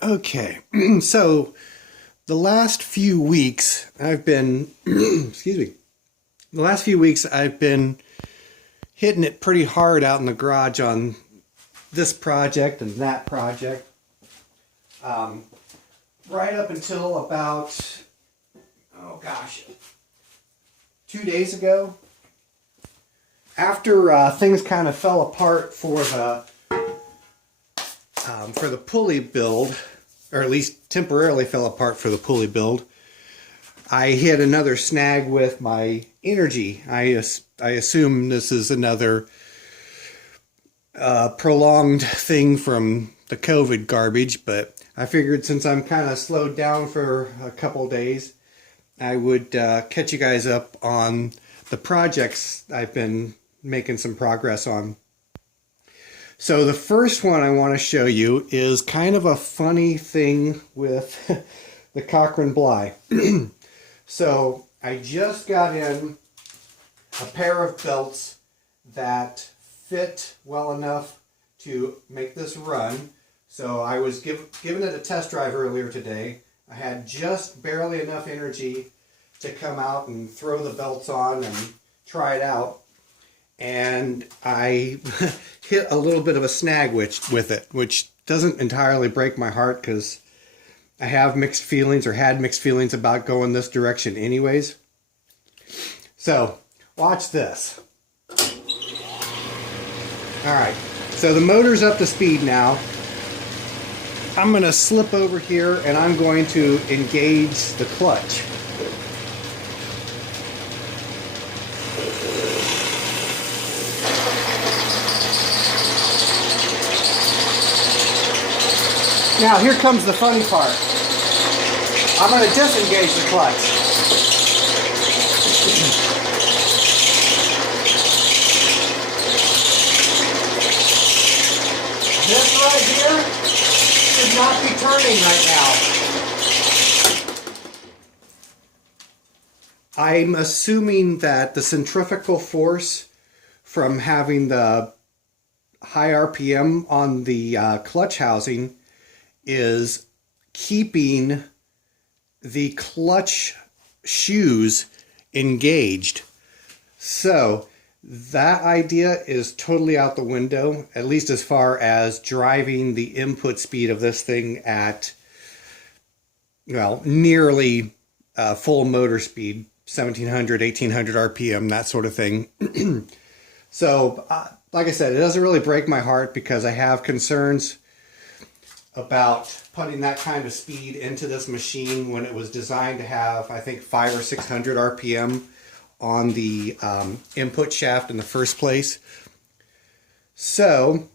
Okay, so the last few weeks I've been, excuse me, the last few weeks I've been hitting it pretty hard out in the garage on this project and that project. Right up until about, oh gosh, 2 days ago, after things kind of fell apart for the pulley build, or at least temporarily fell apart for the pulley build, I hit another snag with my energy. I assume this is another prolonged thing from the COVID garbage, but I figured since I'm kind of slowed down for a couple days, I would catch you guys up on the projects I've been making some progress on. So the first one I want to show you is kind of a funny thing with the Cochrane Bly. So I just got in a pair of belts that fit well enough to make this run. So I was giving it a test drive earlier today. I had just barely enough energy to come out and throw the belts on and try it out. And I hit a little bit of a snag with it, which doesn't entirely break my heart because I have mixed feelings, or had mixed feelings, about going this direction anyways. So watch this. Alright, so the motor's up to speed now. I'm going to slip over here and I'm going to engage the clutch. Now here comes the funny part. I'm going to disengage the clutch. This right here should not be turning right now. I'm assuming that the centrifugal force from having the high RPM on the clutch housing is keeping the clutch shoes engaged. So that idea is totally out the window, at least as far as driving the input speed of this thing at, well, nearly full motor speed, 1700, 1800 RPM, that sort of thing. So, like I said, it doesn't really break my heart because I have concerns about putting that kind of speed into this machine when it was designed to have, I think, 500 or 600 RPM on the input shaft in the first place. So,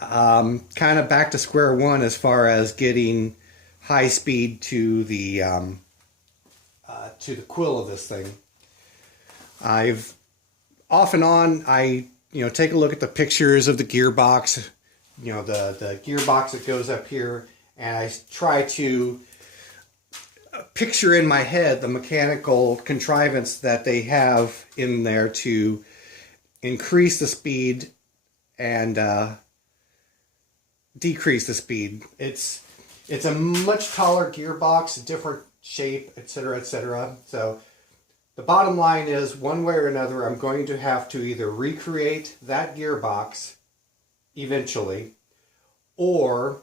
kind of back to square one as far as getting high speed to the quill of this thing. I've off and on, take a look at the pictures of the gearbox, the gearbox that goes up here, and I try to picture in my head the mechanical contrivance that they have in there to increase the speed and decrease the speed. It's a much taller gearbox, different shape, etc., etc. So the bottom line is, one way or another, I'm going to have to either recreate that gearbox eventually, or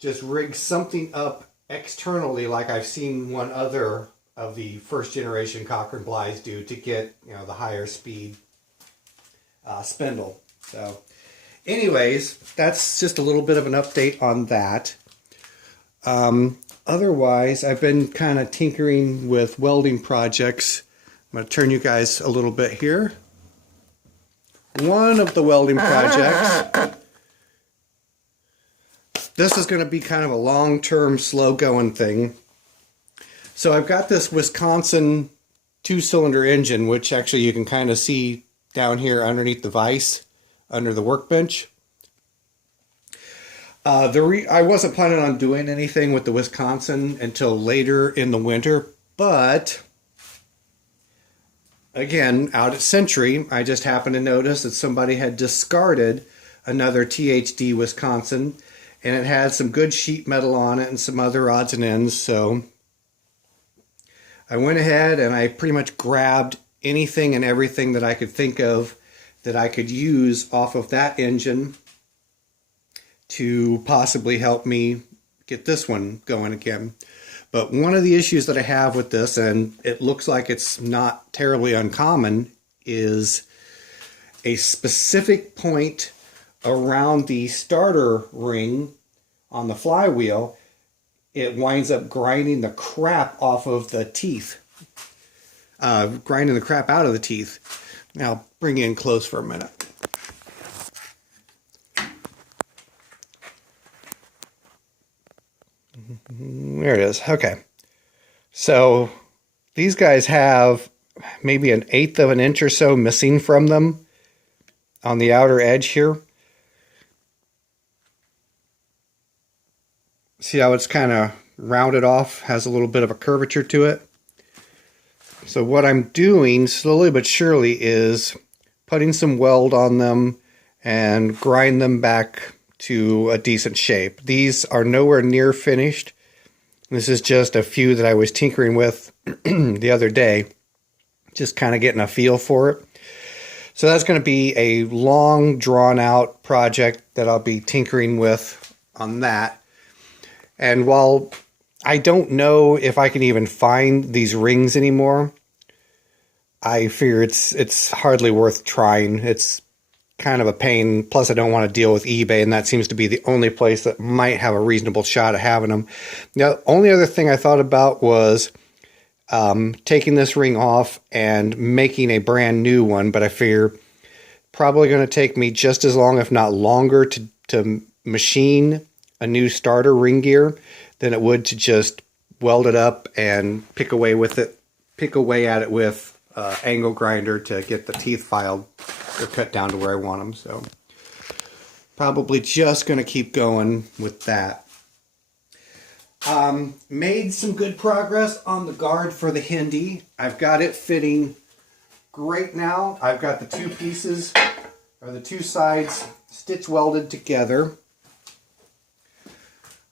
just rig something up externally like I've seen one other of the first generation Cochrane Blys do to get the higher speed spindle. So anyways, that's just a little bit of an update on that. Otherwise, I've been kind of tinkering with welding projects. I'm going to turn you guys a little bit here. One of the welding projects, this is going to be kind of a long-term, slow-going thing. So I've got this Wisconsin two-cylinder engine, which actually you can kind of see down here underneath the vise, under the workbench. I wasn't planning on doing anything with the Wisconsin until later in the winter, but again, out at Century, I just happened to notice that somebody had discarded another THD Wisconsin, and it had some good sheet metal on it and some other odds and ends. So I went ahead and I pretty much grabbed anything and everything that I could think of that I could use off of that engine to possibly help me get this one going again. But one of the issues that I have with this, and it looks like it's not terribly uncommon, is a specific point around the starter ring on the flywheel. It winds up grinding the crap off of the teeth, grinding the crap out of the teeth. Now bring you in close for a minute. There it is. Okay. So these guys have maybe 1/8 of an inch or so missing from them on the outer edge here. See how it's kind of rounded off, has a little bit of a curvature to it. So what I'm doing slowly but surely is putting some weld on them and grind them back to a decent shape. These are nowhere near finished. This is just a few that I was tinkering with the other day, just kind of getting a feel for it. So that's going to be a long, drawn-out project that I'll be tinkering with on that. And while I don't know if I can even find these rings anymore, I figure it's hardly worth trying. It's kind of a pain. Plus, I don't want to deal with eBay, and that seems to be the only place that might have a reasonable shot at having them. Now, the only other thing I thought about was taking this ring off and making a brand new one, but I figure probably going to take me just as long, if not longer, to machine a new starter ring gear than it would to just weld it up and pick away at it with angle grinder to get the teeth filed or cut down to where I want them. So probably just going to keep going with that. Made some good progress on the guard for the Hindi. I've got it fitting great now. I've got the two pieces, or the two sides, stitch welded together.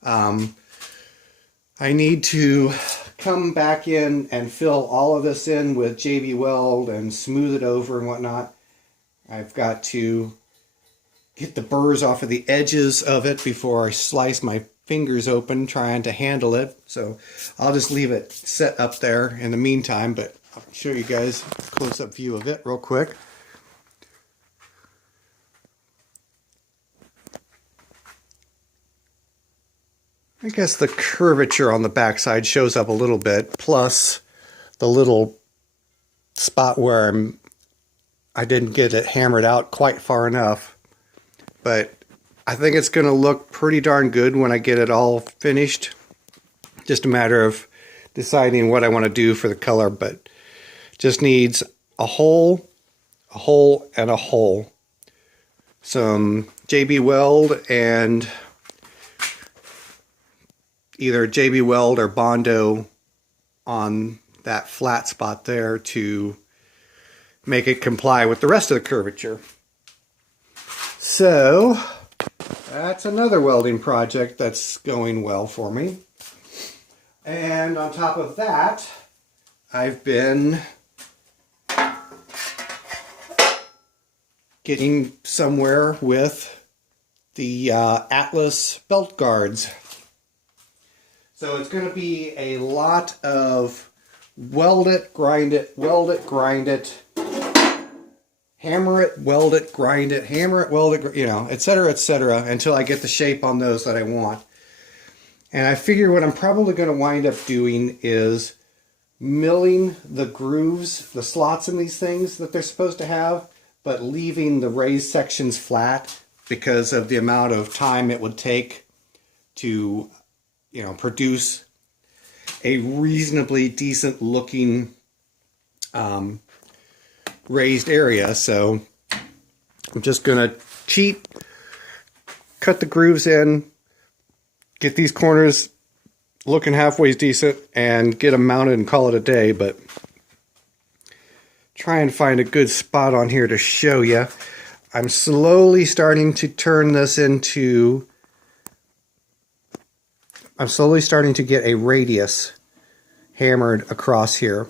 I need to come back in and fill all of this in with JB Weld and smooth it over and whatnot. I've got to get the burrs off of the edges of it before I slice my fingers open trying to handle it. So I'll just leave it set up there in the meantime, but I'll show you guys a close-up view of it real quick. I guess the curvature on the backside shows up a little bit, plus the little spot where I didn't get it hammered out quite far enough. But I think it's going to look pretty darn good when I get it all finished. Just a matter of deciding what I want to do for the color, but just needs a hole, and a hole. Some JB Weld and either JB Weld or Bondo on that flat spot there to make it comply with the rest of the curvature. So that's another welding project that's going well for me. And on top of that, I've been getting somewhere with the Atlas belt guards. So it's going to be a lot of weld it, grind it, weld it, grind it, hammer it, weld it, grind it, hammer it, weld it, etc., until I get the shape on those that I want. And I figure what I'm probably going to wind up doing is milling the grooves, the slots in these things that they're supposed to have, but leaving the raised sections flat because of the amount of time it would take to produce a reasonably decent looking raised area. So I'm just gonna cheat, cut the grooves in, get these corners looking halfway decent, and get them mounted and call it a day. But try and find a good spot on here to show you. I'm slowly starting to turn this into, I'm slowly starting to get a radius hammered across here,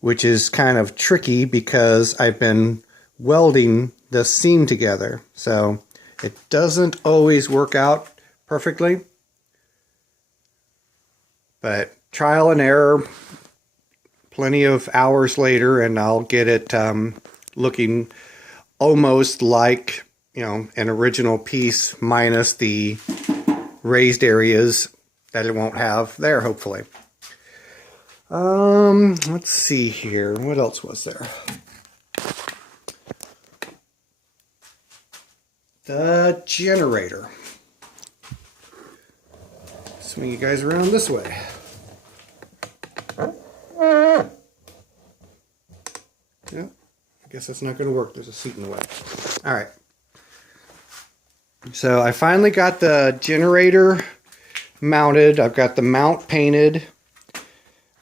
which is kind of tricky because I've been welding the seam together. So it doesn't always work out perfectly, but trial and error, plenty of hours later, and I'll get it looking almost like, you know, an original piece minus the raised areas that it won't have there, hopefully. Let's see here. What else was there? The generator. Swing you guys around this way. Yeah, I guess that's not going to work. There's a seat in the way. All right. So I finally got the generator mounted. I've got the mount painted.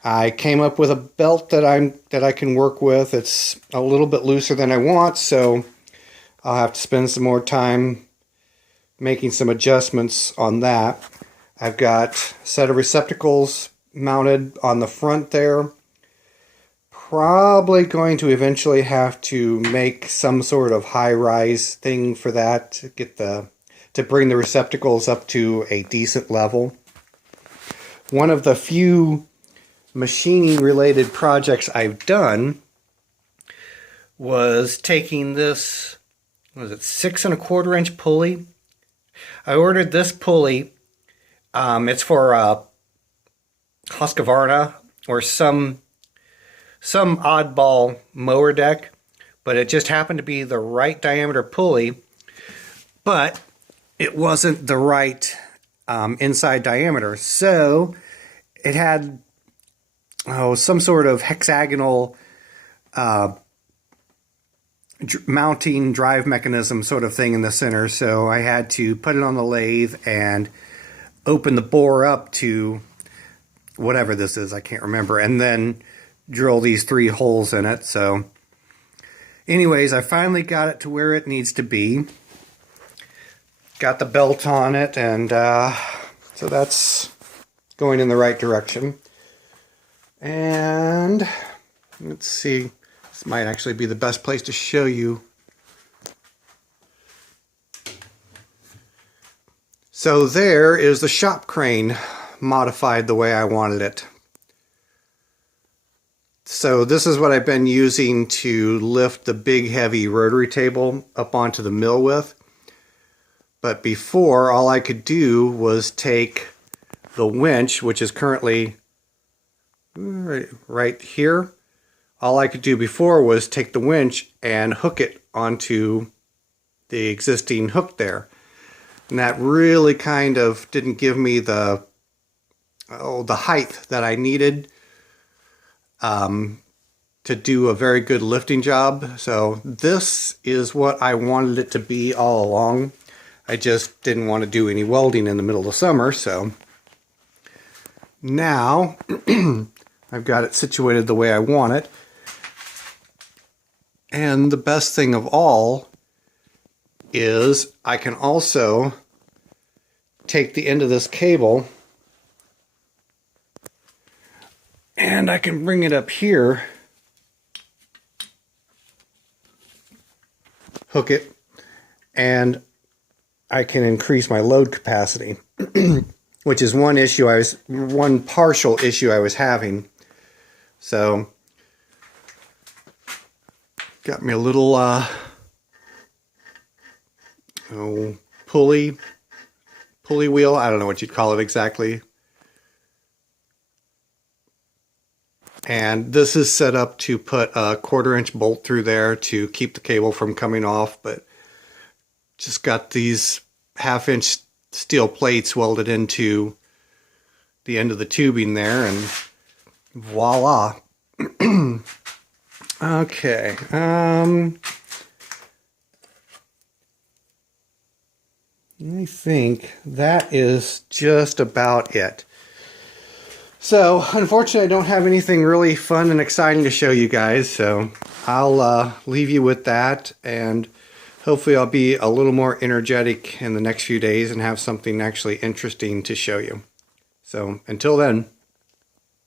I came up with a belt that I can work with. It's a little bit looser than I want, so I'll have to spend some more time making some adjustments on that. I've got a set of receptacles mounted on the front there. Probably going to eventually have to make some sort of high-rise thing for that to get to bring the receptacles up to a decent level. One of the few machining related projects I've done was taking this, what was it, 6 1/4 inch pulley. I ordered this pulley. It's for Husqvarna or some oddball mower deck, but it just happened to be the right diameter pulley, but it wasn't the right inside diameter. So it had some sort of hexagonal mounting drive mechanism sort of thing in the center. So I had to put it on the lathe and open the bore up to whatever this is, I can't remember, and then drill these 3 holes in it. So anyways, I finally got it to where it needs to be. Got the belt on it, and so that's going in the right direction. And let's see, this might actually be the best place to show you. So there is the shop crane modified the way I wanted it. So this is what I've been using to lift the big heavy rotary table up onto the mill with. But before, all I could do was take the winch, which is currently right here. All I could do before was take the winch and hook it onto the existing hook there. And that really kind of didn't give me the height that I needed to do a very good lifting job. So this is what I wanted it to be all along. I just didn't want to do any welding in the middle of summer, so now I've got it situated the way I want it. And the best thing of all is I can also take the end of this cable and I can bring it up here, hook it, and I can increase my load capacity, which is one partial issue I was having. So got me a little pulley wheel. I don't know what you'd call it exactly. And this is set up to put a 1/4 inch bolt through there to keep the cable from coming off, but just got these 1/2 inch steel plates welded into the end of the tubing there, and voila. Okay. I think that is just about it. So, unfortunately, I don't have anything really fun and exciting to show you guys, so I'll leave you with that, and hopefully I'll be a little more energetic in the next few days and have something actually interesting to show you. So until then.